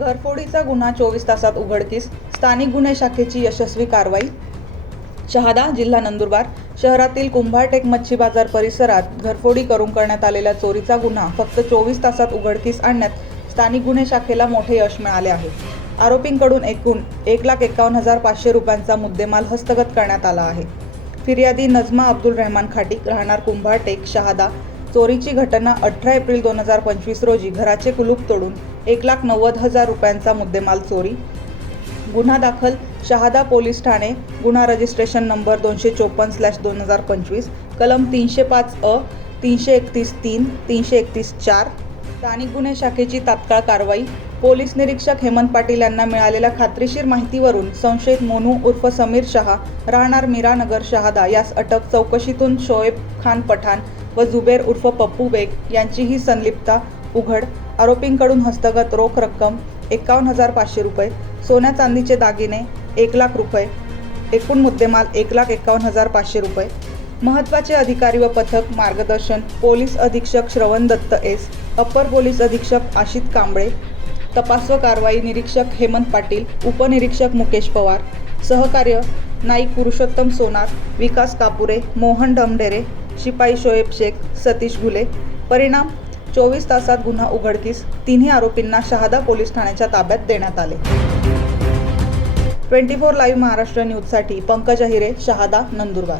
घरफोडीचा गुन्हा चोवीस तासात उघडकीस. स्थानिक गुन्हे शाखेची यशस्वी कारवाई. शहादा जिल्हा नंदुरबार शहरातील कुंभारटेक मच्छी बाजार परिसरात घरफोडी करून करण्यात आलेल्या चोरीचा गुन्हा फक्त चोवीस तासात उघडकीस आणण्यात स्थानिक गुन्हे शाखेला मोठे यश मिळाले आहे. आरोपींकडून एकूण एक लाख एकावन्न हजार पाचशे रुपयांचा मुद्देमाल हस्तगत करण्यात आला आहे. फिर्यादी नजमा अब्दुल रहमान खाटीक राहणार कुंभारटेक शहादा चोरीची घटना अठरा एप्रिल दोन हजार पंचवीस रोजी घराचे कुलूप तोडून एक लाख नव्वद हजार रुपयांचा मुद्देमाल चोरी. गुन्हा दाखल शहादा पोलीस ठाणे गुन्हा रजिस्ट्रेशन नंबर दोनशे चोपन्न स्लॅश दोन हजार पंचवीस कलम तीनशे पाच अ तीनशे एकतीस तीन तीनशे एकतीस चार स्थानिक गुन्हे शाखेची तात्काळ कारवाई पोलीस निरीक्षक हेमंत पाटील यांना मिळालेल्या खात्रीशीर माहितीवरून संशयित मोनू उर्फ समीर शहा राहणार मीरानगर शहादा यास अटक चौकशीतून शोएब खान पठाण व जुबेर उर्फ पप्पू बेग यांचीही संलिप्तता उघड आरोपींकडून हस्तगत रोख रक्कम एकावन्न हजार पाचशे रुपये सोन्या चांदीचे दागिने एक लाख रुपये एकूण मुद्देमाल एक लाख एकावन्न हजार पाचशे रुपये. महत्त्वाचे अधिकारी व पथक मार्गदर्शन पोलीस अधीक्षक श्रवण दत्त एस अप्पर पोलीस अधीक्षक आशित कांबळे तपास व कारवाई निरीक्षक हेमंत पाटील उपनिरीक्षक मुकेश पवार सहकार्य नाईक पुरुषोत्तम सोनार विकास कापुरे मोहन डमढेरे शिपाई शोएब शेख सतीश घुले परिणाम चोवीस तासात गुन्हा उघडकीस तिन्ही आरोपींना शहादा पोलीस ठाण्याच्या ताब्यात देण्यात आले. ट्वेंटी फोर लाईव्ह महाराष्ट्र न्यूजसाठी पंकज अहिरे शहादा नंदुरबार.